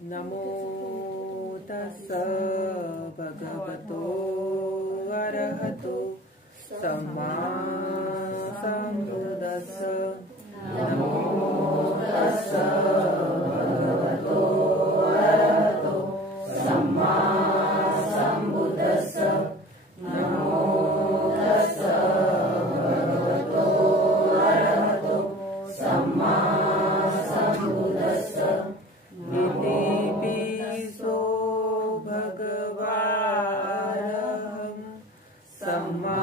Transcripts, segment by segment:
नमो तस्स भगवतो अरहतो सम्मा सम्बुद्दस्स। नमो तस्स भगवतो अरहतो सम्मा सम्बुद्दस्स। नमो तस्स भगवतो अरहतो सम्मा सम्बुद्दस्स। इति पिसो भगवारहं सम्मा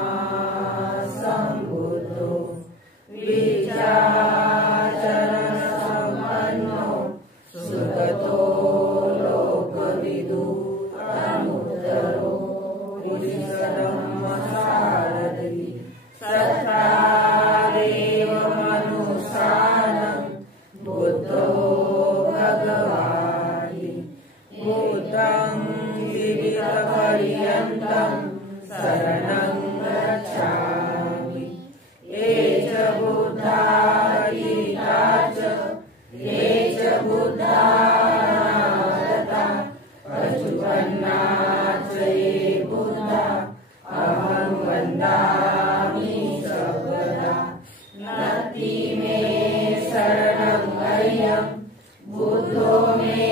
सम्बुद्धो विचारसम्पन्नो सुगतो लोकविदु अनुत्तरो पुरुषधम्मसारथि सत्तारेव मनुष्याणां बुद्धो भगवान् बुद्धं जीवितपर्यन्तं शरणं गच्छामि। ये च बुद्धा गीता च ये च बुद्धा नारदा पशुपन्ना च ये बुद्धा अहं वन्दामि सर्वदा। नति मे शरणं अयं बुद्धो मे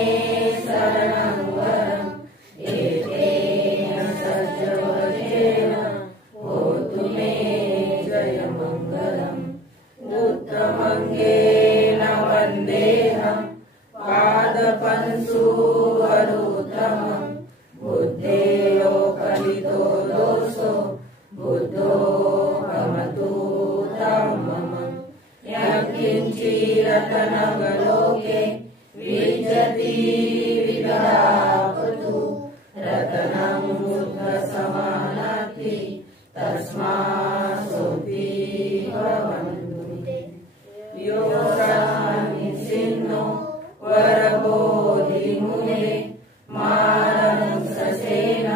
शरणं वरम्। एतेन सज्जवचेन होतु मे जयमङ्गलम्। उत्तमङ्गेन वन्देऽहं पादपङ्सुवरुत्तमम्। बुद्धेयो कलितो दोषो बुद्धो भवतु तमम्। यत्किञ्चिरत्नवलोके विद्यति विद्यावतु रत्नं बुद्धसमानाति तस्मात्सोऽपि भवन्तु ते। यो सिन्नो वरबोधिमुने मारं ससेन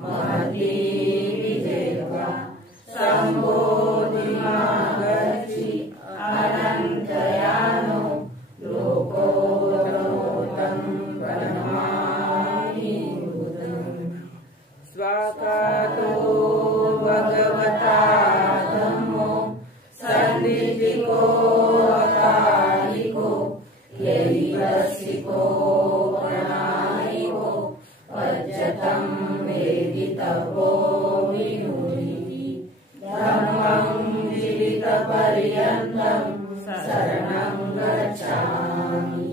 महती विजयवा सम्बोधिमागच्छि अनन्तयानो लोकोत्तमोत्तं प्रणमामि बुद्धम्। स्वाकातो भगवता धम्मो सन्निधिको अकालिको यैवसिको प्रणालिको पच्यतं वेदितव्यो विनुरिति। धम्मं जीवितपर्यन्तं शरणं गच्छामि।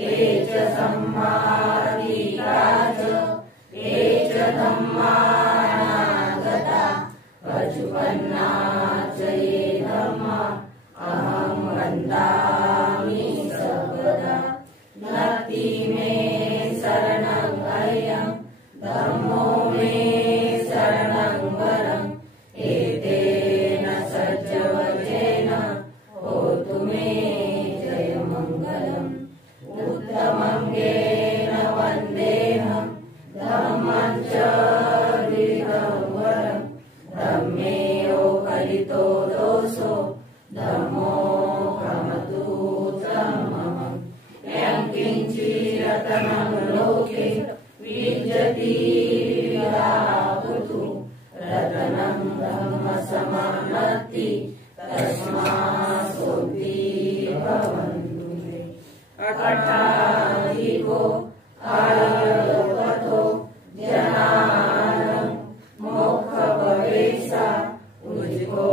ये च सम्मादिता च ये च धम्मानागता पशुपन्ना च ये धम्मा अहं वन्दामि सर्वदा। नति मे शरणं अयं धम्मो मे शरणं वरम्। एतेन सज्जवचेन होतु मे जयमङ्गलम्। उत्तमङ्गेन वन्देऽहं धम्मं च द्विविधं वरम्। धम्मेयो कलितो दोषो धम्मो भवतु तमम्। यत्किञ्चिरत्नं लोके विद्यति विद्यावतु रत्नं धम्मसमानाति तस्मात्सोऽपि भवन्तु ते। अट्ठाधिको आलोकतो जनानं मोक्षभवेशा उज्जो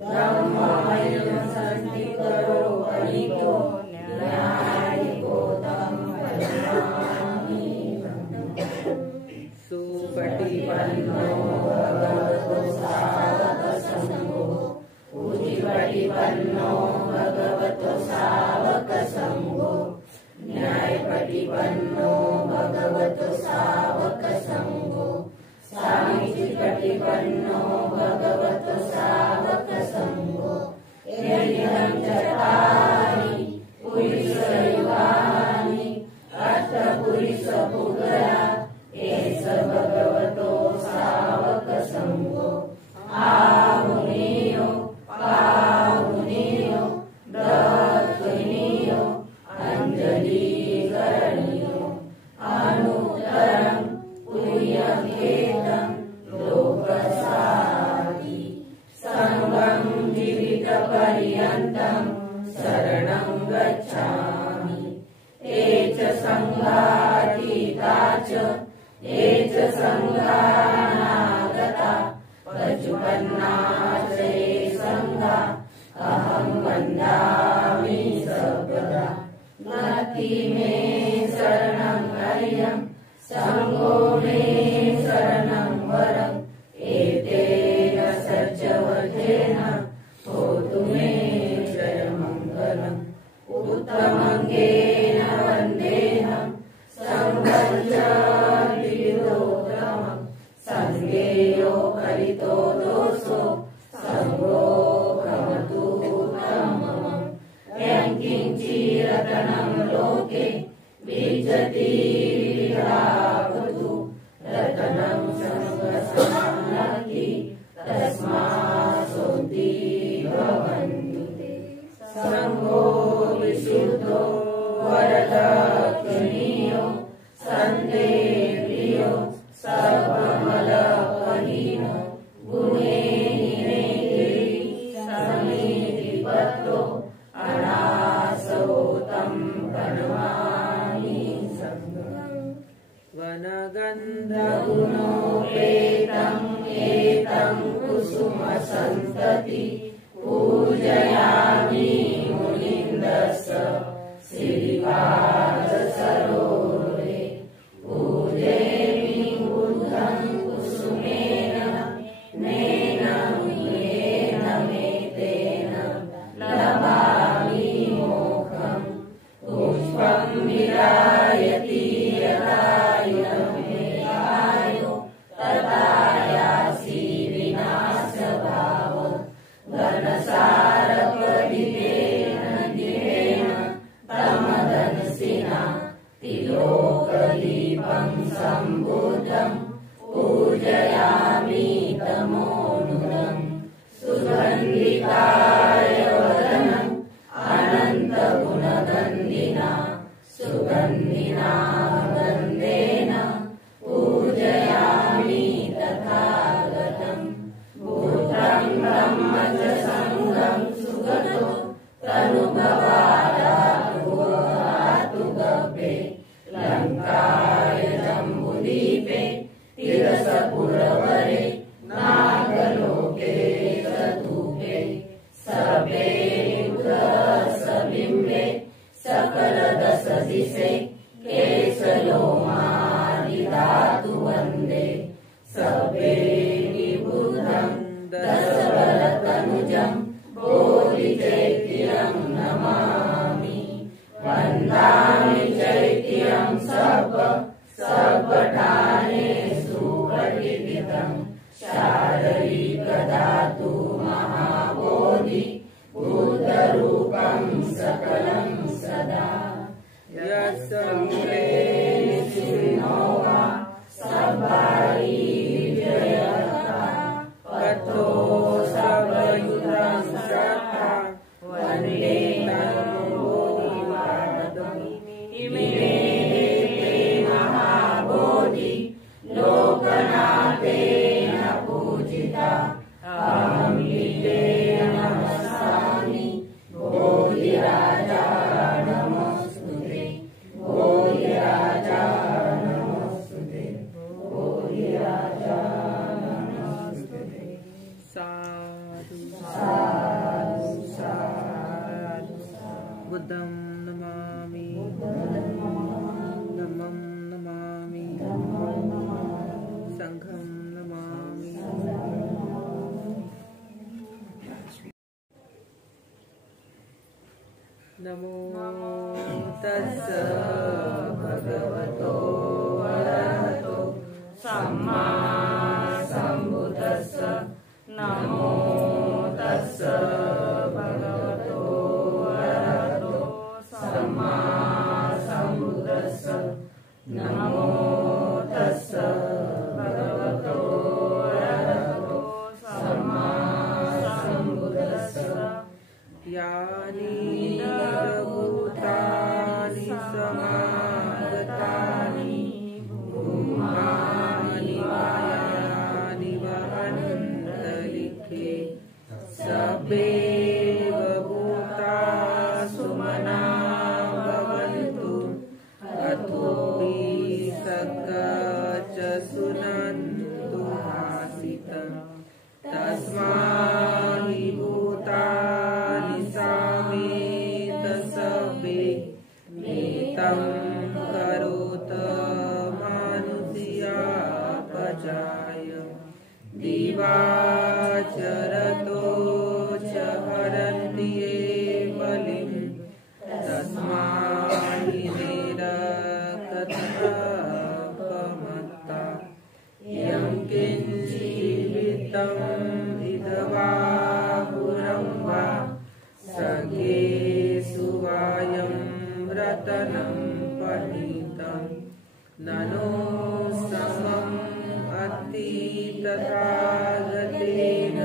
धम्ममयं सन्निकरो अनिको न्यायिको तं भजामि। सुपटिपन्नो भगवतो सावकसङ्घो पूजिपटिपन्नो भगवतो सावकसङ्घो न्यायपटिपन्नो भगवतो सावकसङ्घो सामीचिपटिपन्नो भगवतो सावकसङ्घो। एवं चत्वारि पुरुषयुगानि अष्टपुरुषपुगला एष भगवतो सावकसङ्घो। आहुनेयो पाहुनेयो दक्षिणेयो अंजलि गच्छामि एच संघातीता च एच संघानागता पचुपन्नाश्रये संघा अहं वन्दामि सर्वदा नति मे शरणं हर्यं संघो मे शरणं वरम् एतेन सज्जवचेन होतु मे जयमङ्गलम् उत्तमङ्गेन वन्देहं संघं च विविधोत्तमम् संज्ञेयो हरितो दोषो संगो भवतु उत्तमम् यं किञ्चिरतनं लोके विजति विरावतु रतनं संगसंनति तस्मात्सोऽति भवन्तु संगो विशुद्धो वरदक्षिणीयो सन्देव्रियो सर्वमलपहीनो गुणे निरेति समीतिपत्तो अनासोतं प्रणमामि संगम् वनगन्धगुणोपेतं एतं कुसुमसन्तति पूजयामि मुनीन्द्रस्य श्रीपादसरोवरे पूजयामि बुद्धं कुसुमेन नेन मुनेन मेतेन लभामि मोक्षं पुष्पं विरायति यदा यमेवायो तदा यासि विनाशभाव घनसारपदितेन दिवेन तमदनसिना तिलोकदीपं सम्बुद्धं पूजयामि तमोनुदम् सुगन्धिकाय वदनम् अनन्तगुणगन्धिना सुगन्धिना गन्धेन पूजयामि तथागतम् बुद्धं ब्रह्म च संघं सुगतो तनुभवादातु गभे लङ्काय जम्बुदीपे तिरसपुरवरे नागलोके सतूपे सबे सबिम्बे सकलदशदिशे केशलोमादिधातु वन्दे सबे विबुधं दशबलतनुजं बोधिचैत्यं नमामि वन्दामि चैत्यं सर्वठानेषु पठितं शारीरिकधातु महाबोधि बुद्धरूपं सकलं सदा यस्मूले निसिन्नो वा सभायि विजयता पथो सर्वयुधं श्रद्धा वन्दे इमे महाबोधि लोकनाथेन पूजिता अहं लीले नमस्सामि बोधिराजा नमोस्तुते बोधिराजा नमोस्तुते बोधिराजा नमोस्तुते साधु साधु साधु बुद्धं नमामि धम्मं नमामि संघं नमामि नमो तस्स भगवतो अरहतो सम्मा सम्बुद्धस्स नमो तस्स भगवतो अरहतो सम्मा सम्बुद्धस्स नमो तस्स भगवतो अरहतो सम्मा सम्बुद्धस्स यानि भूतानि समागतानि भूमानि मायानि वहन्तलिखे सबे मेतं करोत मानुष्यापजाय दिवाचरतो च हरन्ति ये बलिं तस्मान्निरकथापमत्ता यं किञ्चिदितं विधवा पुरं वा सखेषु वायं रतनं पणितं ननो समम् अति तथागतेन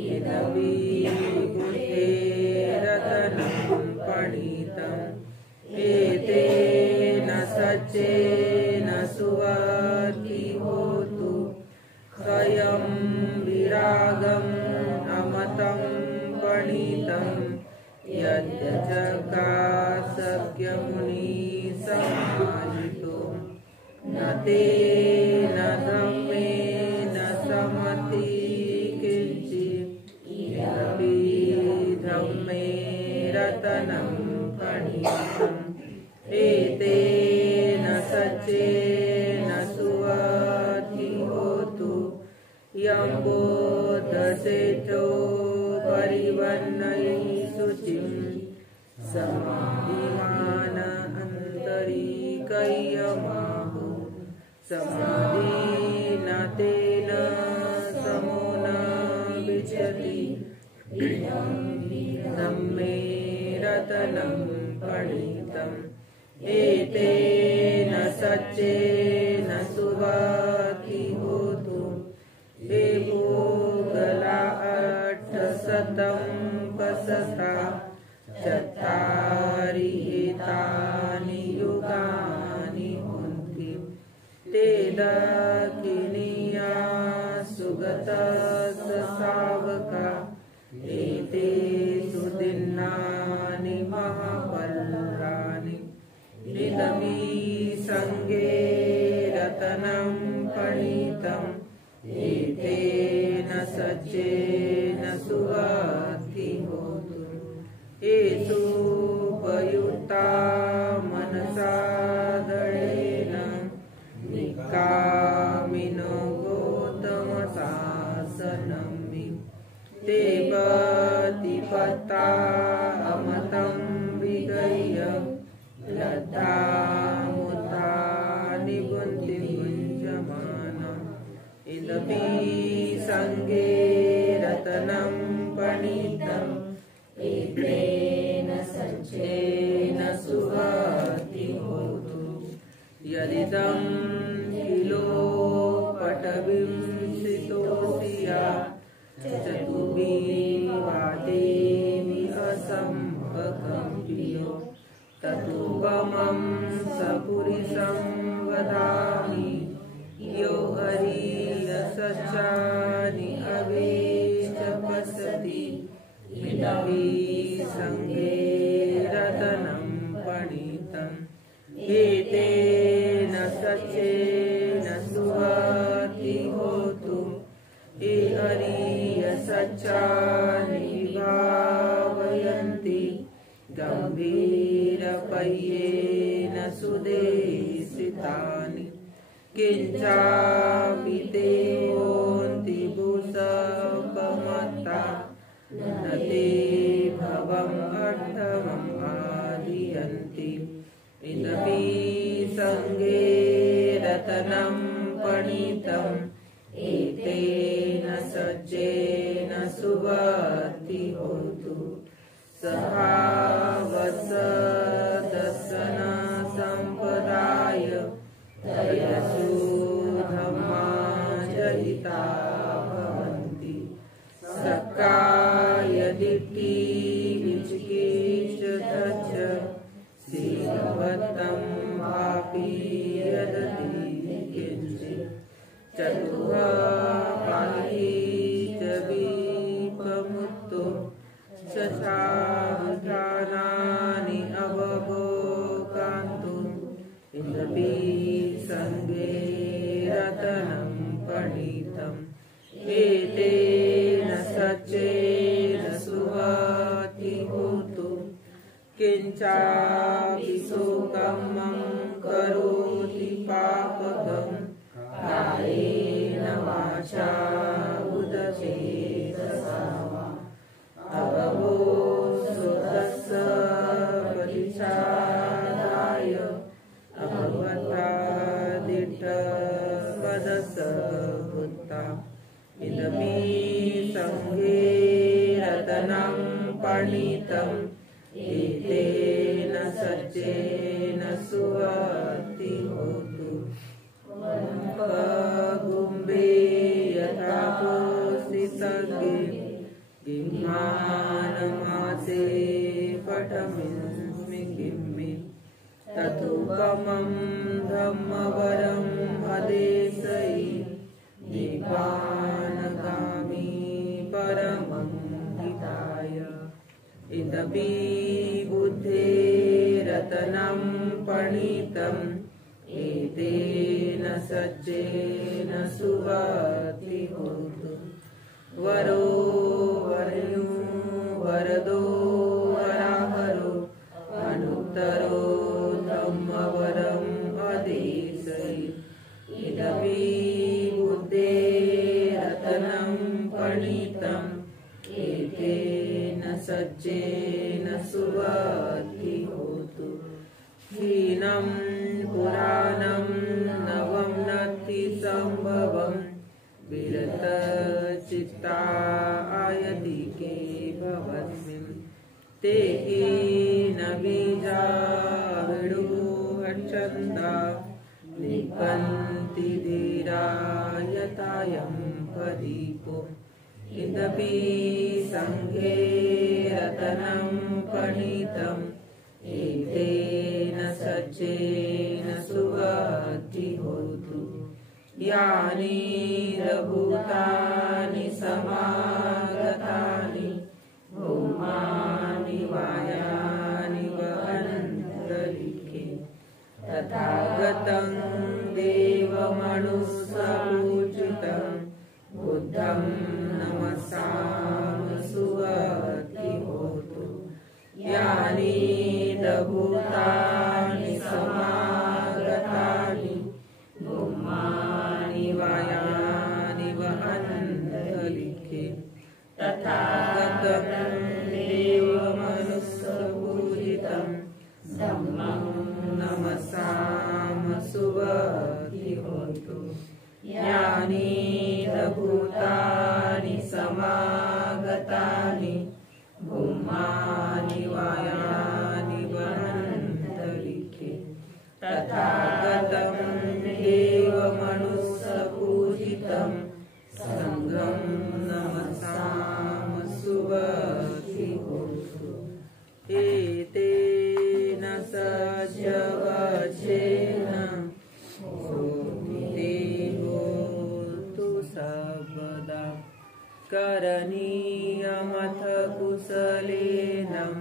यदविगुहे रतनं पणितं एतेन सच्चेन सुवर्ति होतु क्षयं विरागम् अमतं पणितं यद्यजकाशक्यमुनिः समाहितुं न तेन धम्मेन समति किञ्चित् इदपि धम्मे रतनं पणितम् एतेन सच्चेन सुवर्ति होतु यं बोधसेठो परिवन्नयि शुचिं समाधिमान अन्तरिकयमाहु समाधिन तेन समो न विचति इदं धम्मे रतनं पणितम् एतेन सच्चेन सुवर्ति होतु देवोगला 800 पसथा चत्तारि एतानि युगानि हुन्ति ते दक्षिणीया सुगतस्य सावका एते सुदिन्नानि महाबलानि इदमि संगे रतनं पणितम् एतेन सच्चेन सुवर्ति होतु एषु उपयुक्ता मनसा दृढेन निकामिनो गौतमशासनं ते प्रतिपत्ता अमतं विगह्य लब्धामुत्था निगुन्ति मुञ्जमानम् इदपि संगे रतनं पणितम् एतेन सच्चेन सुवर्ति होतु यदिदं किलोपटविंसितोऽसिया चतुर्भिः वादेमि असम्भकम्पियो ततुपमं सपुरुषं वदामि यो हरियसच्चानि अवेश्च पश्यति इदमि संगे रतनं पणितम् एतेन सच्चेन सुवर्ति होतु ये हरियसच्चानि भावयन्ति गम्भीरपय्येन सुदेशितानि किञ्चापि ते होन्ति भूषपमत्ता न ते भवम् अर्थमम् आदियन्ति इदपि संगे रतनं पणितम् एतेन सच्चेन सुवर्ति होतु सहावसदर्शन सम्पदाय तयसु धम्मा जहिता भवन्ति सक्काय दिट्ठी विचिकीर्षतश्च शीलवत्तं वापि यदति किञ्चित् चतुःपाही च विपमुक्तो शशावधानानि अवभोगान्तु इदपि संगे रतनं पणितम् एतेन सच्चेन सुवर्ति होतु किञ्चा कदापि शोकं मम करोति पापकं कायेन वाचा बुद्धचेतसा वा अवबोधस्य परिचाराय अभवता दिट्ठवदसभूता इदमी संघे रतनं पणितं एतेन सज्जेन सुवति होतु गुम्बे यथा पोषितगे किम्मानमासे पठमिस्मि किम्मि ततुपमं धम्मवरं हदेशयि निपानगामि परमं हिताय इदपि बुद्धेरतनं पणितं एतेन सज्जेन सुवति होतु वरो वर्यो वरदो वराहरो अनुत्तरो धम्मवरम् अदेशयि इदपि बुद्धेरतनं पणितं एतेन सज्जेन सुवति होतु हीनं पुराणं नवं नति संभवं विरतचित्ता आयतिके भवस्मिन् ते हीन बीजा विडुहच्छन्दा निपन्ति धीरा यतायं प्रदीपो इदपि संघे रतनं पणितं एतेन सज्जेन सुवति होतु यानि भूतानि समागतानि भूमानि वायानि वहन्तरिके तथागतं देवमनुसपूजितं बुद्धं नमसामि सुवति होतु यानि भूतानि समागतानि भूमानि वायानि वहन्तरिके तथागतं देवमनुसपूजितं धम्मं नमसामि सुवति होतु यानि भूतानि समागतानि भूमानि वायानि वहन्तरिके तथागतं देवमनुसपूजितं संघं नमसामि सुवति होतु एतेन सज्जवचेन ते होतु सर्वदा करणीयमथ कुशलेनं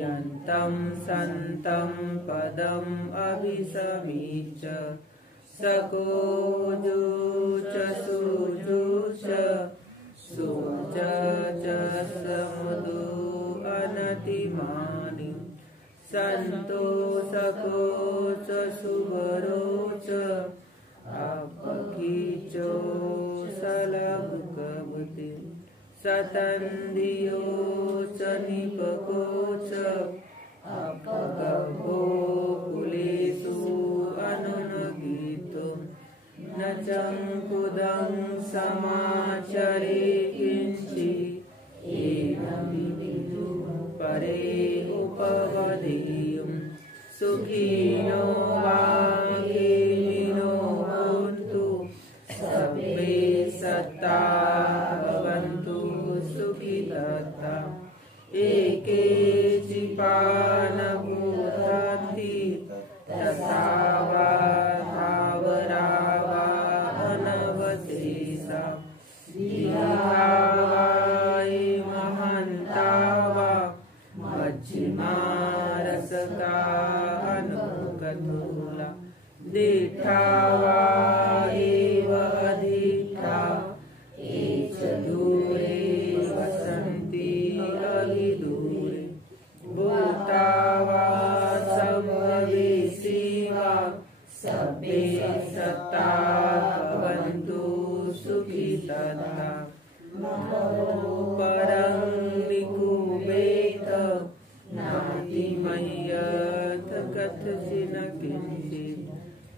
यन्तं सन्तं पदम् अभिसमीच सकोजो च सुजो च सुच च समुदो अनतिमानि सन्तोषको च सुवरो च अपकीचो सलभुकवति सतन्दियो च निपको च अपगभो कुलेषु अनुनगीतो न चङ्कुदं समाचरे किञ्चि येन विविधु परे उपवदेयं सुखिनो वाङ्गेमिनो भवन्तु सर्वे सत्ता भवन्तु सुखितता एके चिपानभूतान्ति तथा वा धावरा वा अनवशेषा महन्ता वा मध्यमारसका अनुगतुला दीठा वा एव अधिठा ये च दूरे वसन्ति अविदूरे भूता वा सर्वे सत्ता भवन्तु सुखी तथा परं विकुपेत नाति मय्यत कथचिन किंचित्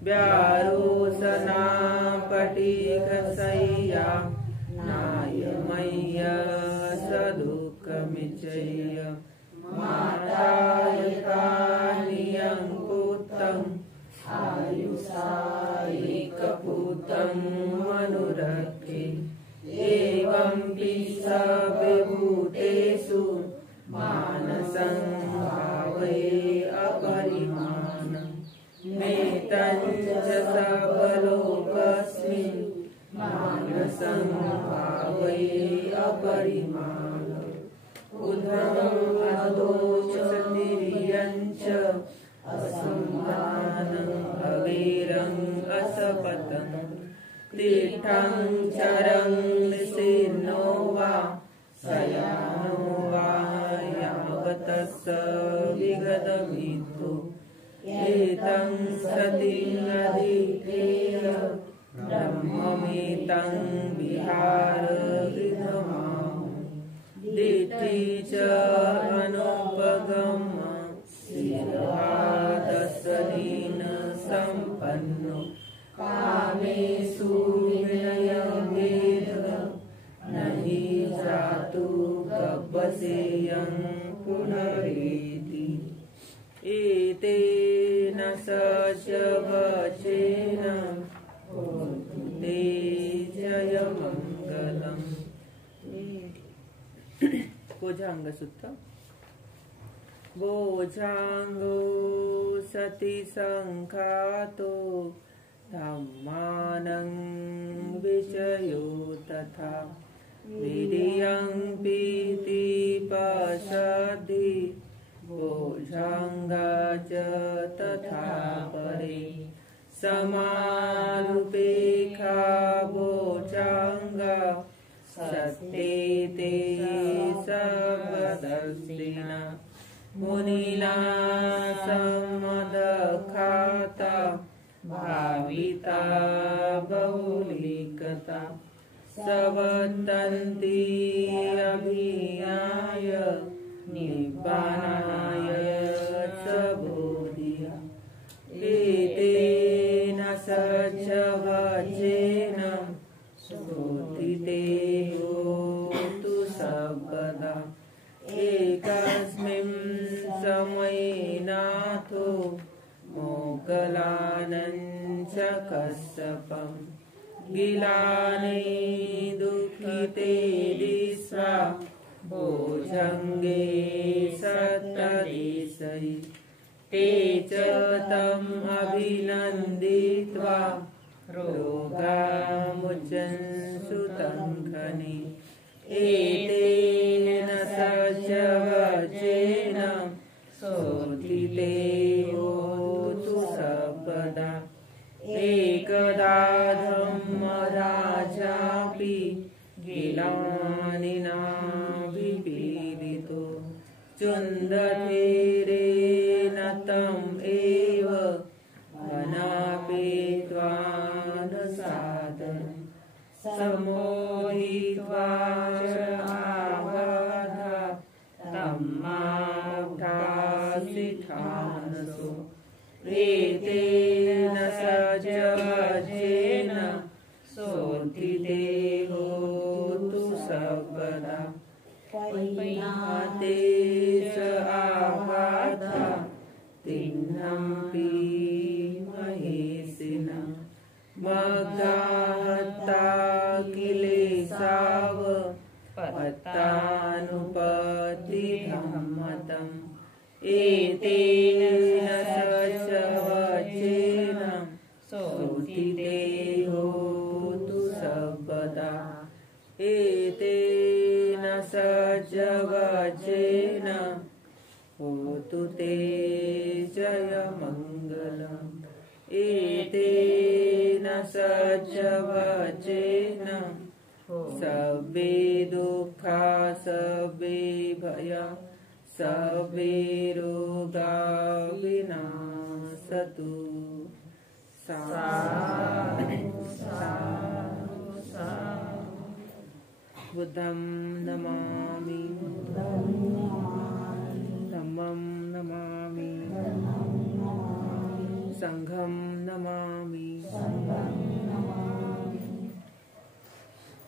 व्यारोसना पटिकसय्या नाय मय्य सदुःखमिचय्य मातायकानियं पुत्रं आयुषायिकपुत्रं मनुरक्षे एवं स विभूतेषु मानसं भावये अपरिमाणम् मेतञ्च सबलोकस्मिन् मानसं भावये अपरिमाणम् उद्धम् अधोचतिर्यञ्च असम्मानं अवीरं असपतं तीर्थं चरं निसीर्णो वा शयानो वा यावतः विगतमिद्धो एतं सतिमधिकेय ब्रह्ममेतं विहारगृहमाहु दिट्ठी च अनुपगम शीलवादसलीन सम्पन्नो कामेषु विनयभेद न हि जातु गब्बसेयं पुनरेति एतेन सचवचेन ते जयमङ्गलम्। भोजांग सूत्र। भोजांगो सति संखातो धम्मानं विषयो तथा विरियं पीति पशति भोजांगा च तथा परे समारूपेखा भोजांगा सत्ते ते सबदर्शिना मुनिना सम्मदखाता भाविता बहुलिकता सवतन्ति अभियाय निब्बानाय च बोधिया एतेन सचवचेन शोधिते होतु सर्वदा एकस्मिन् समये नाथो मोगलानं च कश्यपं गिलाने दुःखिते दिस्वा भोजंगे सत्तदेशै ते च तम् अभिनन्दित्वा रोगामुचन्सु तं खनि एतेन सचवचेन शोधिते होतु सर्वदा एकदा धम्मराजापि गिलानिना विपीडितो चुन्दधीरेण तम् एव अनापेत्वा न साधनं समोहित्वा च आवाधा तम्मावधासिठानसो एतेन सचवचेन शोधिते होतु सर्वदा परिहाते च आवाधा तिन्नम्पि महेशिना मग्गाहता किलेशाव पत्तानुपतिधम्मतम् एतेन सचवचेन शोधिते होतु सर्वदा एतेन सचवचेन होतु ते जयमङ्गलम् एतेन सचवचेन सर्वे दुःखा सर्वे भया सर्वे रोगा विनाशतु बुद्धं नमामि धम्मं नमामि संघं नमामि